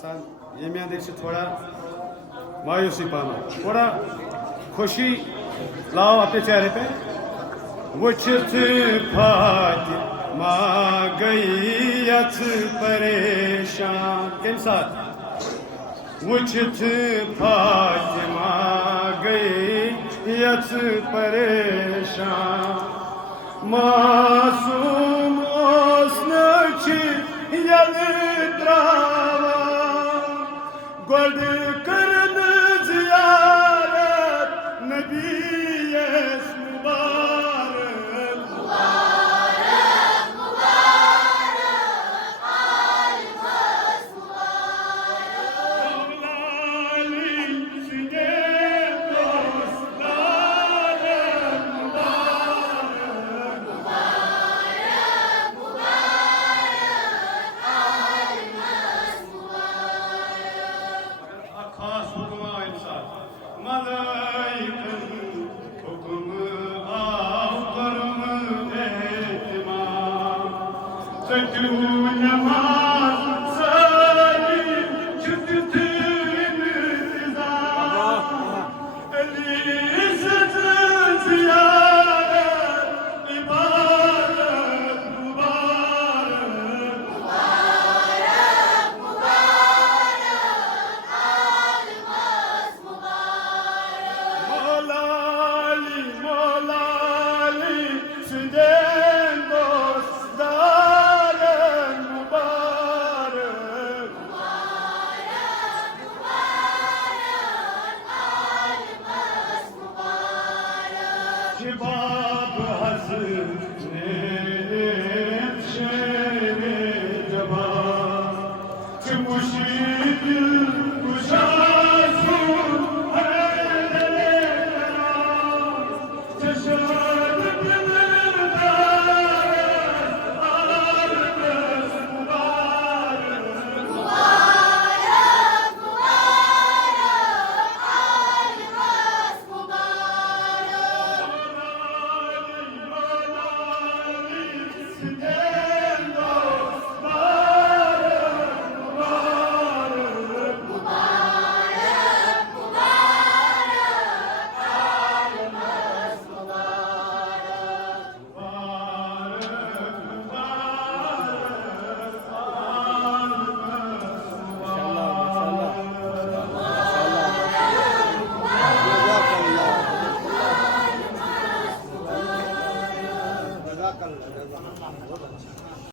ये मैं देख से थोड़ा मायूसी पाना, थोड़ा खुशी लाओ अपने चेहरे पे। वुचत फातिमा गई अच परेशान किन साथ वुचत फातिमा गई अच परेशान मासूम ओस्नच यल द्रावा गोड करन जियारत नबी जज़ाकल्लाह।